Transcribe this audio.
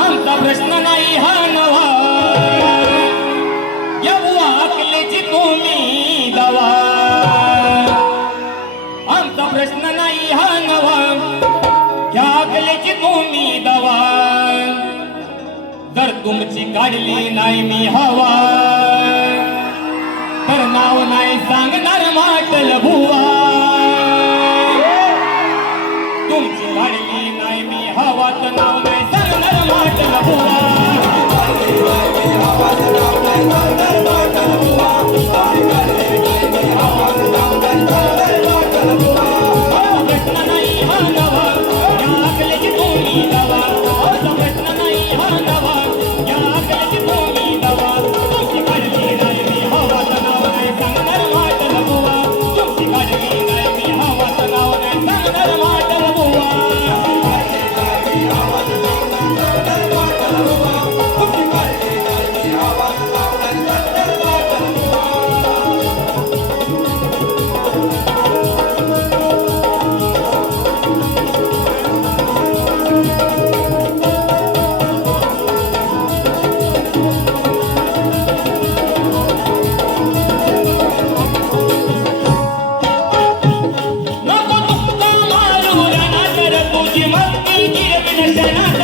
आमचा प्रश्न नाही हा नवा, येऊ अकलेची तुम्ही दवा. आमचा प्रश्न नाही हा नवा, या अकलेची तुम्ही दवा. जर तुमची काढली नाही मी हवा, तर नाव नाही सांगणार माटल बुवा. तुमची काढली नाही मी हवा, तर नाव नाही सांगणार माटल बुवा. प्रश्न नाही हा नवा, या अकलेची तुम्ही दवा. प्रश्न नाही हा नवा, या अकलेची तुम्ही दवा. तुमची काढली नाही मी हवा, तर नाव नाही सांगणार माटल बुवा. तुमची काढली नाही मी हवा, तर नाव नाही सांगणार माटल बुवा. नको तुमचा मारू रणा, तर तुझी मस्ती गिरविन शना.